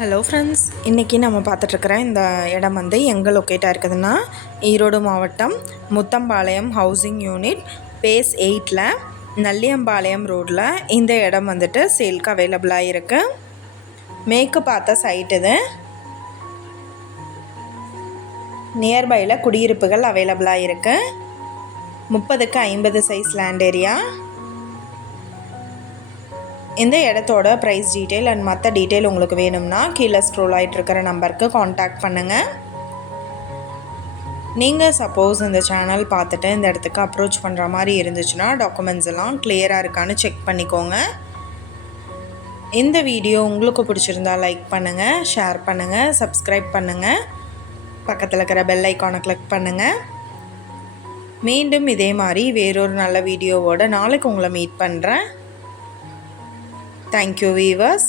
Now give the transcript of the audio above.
Hello friends, இன்றைக்கி நம்ம பார்த்துட்ருக்குற இந்த இடம் வந்து எங்கே லொக்கேட்டாக இருக்குதுன்னா ஈரோடு மாவட்டம் Muthampalayam housing unit base 8ல் Nalliyampalayam ரோடில் இந்த இடம் வந்துட்டு சேல்க்கு அவைலபிளாக இருக்குது. மேற்கு பார்த்த சைட் இது. நியர்பையில் குடியிருப்புகள் அவைலபிளாக இருக்குது. 30க்கு 50 சைஸ் லேண்ட் ஏரியா. இந்த இடத்தோட ப்ரைஸ் டீட்டெயில் அண்ட் மற்ற டீட்டெயில் உங்களுக்கு வேணும்னா கீழே ஸ்க்ரோல் ஆகிட்டு இருக்கிற நம்பருக்கு காண்டாக்ட் பண்ணுங்கள். நீங்கள் சப்போஸ் இந்த சேனல் பார்த்துட்டு இந்த இடத்துக்கு அப்ரோச் பண்ணுற மாதிரி இருந்துச்சுன்னா டாக்குமெண்ட்ஸ் எல்லாம் கிளியராக இருக்கான்னு செக் பண்ணிக்கோங்க. இந்த வீடியோ உங்களுக்கு பிடிச்சிருந்தா லைக் பண்ணுங்கள், ஷேர் பண்ணுங்கள், சப்ஸ்கிரைப் பண்ணுங்கள், பக்கத்தில் இருக்கிற பெல் ஐக்கானை கிளிக் பண்ணுங்கள். மீண்டும் இதே மாதிரி வேறொரு நல்ல வீடியோவோட நாளைக்கு உங்களை மீட் பண்ணுறேன். Thank you, viewers.